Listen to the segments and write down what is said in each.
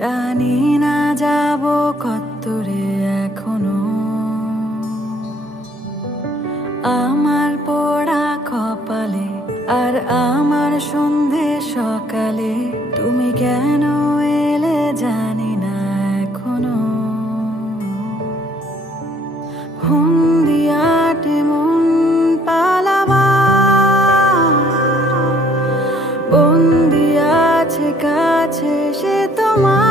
জানি না যাব কতদূরে এখনো, আমার পোড়া কপালে আর আমার সন্ধে সকালে তুমি কেন এলে জানি না এখনো। হুন্দিয়াটে মন পালাবা বন্দি আছে কাছে সে তোমার।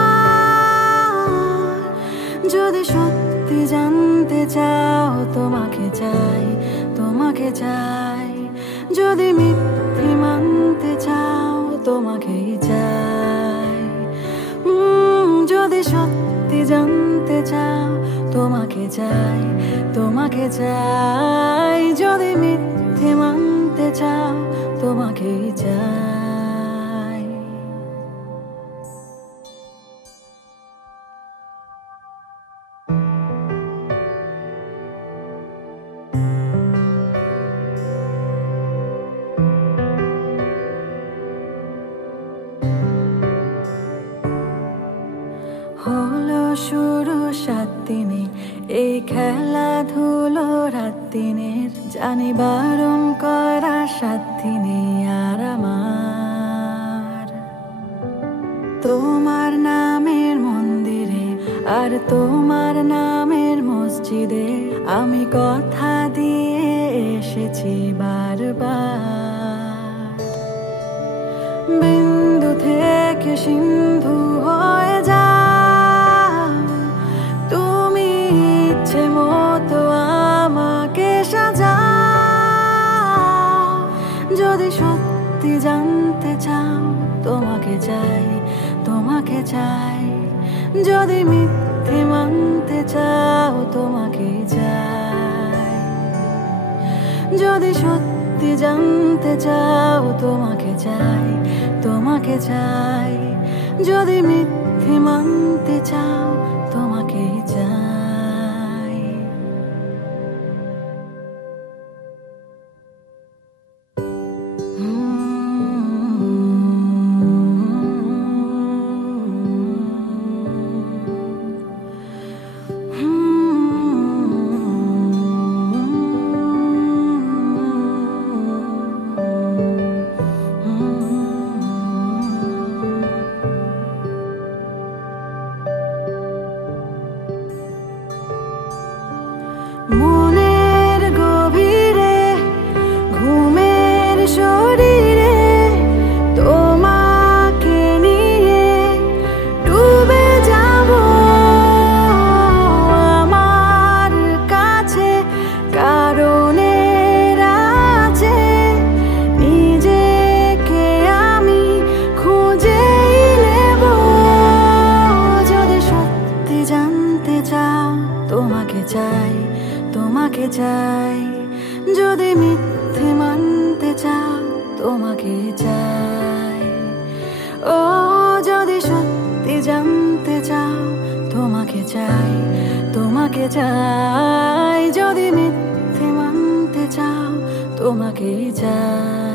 যদি সত্যি জানতে চাও তোমাকে চাই, তোমাকে চাই। যদি মিথ্যে মানতে চাও তোমাকেই চাই। যদি সত্যি জানতে চাও তোমাকে চাই, তোমাকে চাই। যদি মিথ্যে মানতে চাও তোমাকেই চাই। হলো শুরু 7 দিনে এই খেলাধুলো রাত দিনের, জানি বারণ করা 7 দিনে আর আমার। তোমার নামের মন্দিরে আর তোমার নামের মসজিদে আমি কথা দিয়ে এসেছি বারবার। বিন্দু থেকে সিন্ধু হয়ে যা তুমি, ইচ্ছে মতো আমাকে সাজাও। যদি সত্যি জানতে চাও তোমাকে চাই, তোমাকে চাই। যদি মিথ্যে মানতে চাও তোমাকে চাই। যদি সত্যি জানতে চাও তোমাকে চাই, তোমাকে চাই। যদি মিথ্যে মানতে চাও তোমাকে চাই। মনের গভীরে ঘুমের শরীরে তোমাকে নিয়ে ডুবে যাব আমার কাছে। কারণের আছে নিজেকে আমি খুঁজেই নেব। যদি সত্যি জানতে চাও তোমাকে চাই, তোমাকে চাই। যদি মিথ্যে মানতে চাও তোমাকে চাই। ও যদি সত্যি জানতে চাও তোমাকে চাই, তোমাকে চাই। যদি মিথ্যে মানতে চাও তোমাকে চাই।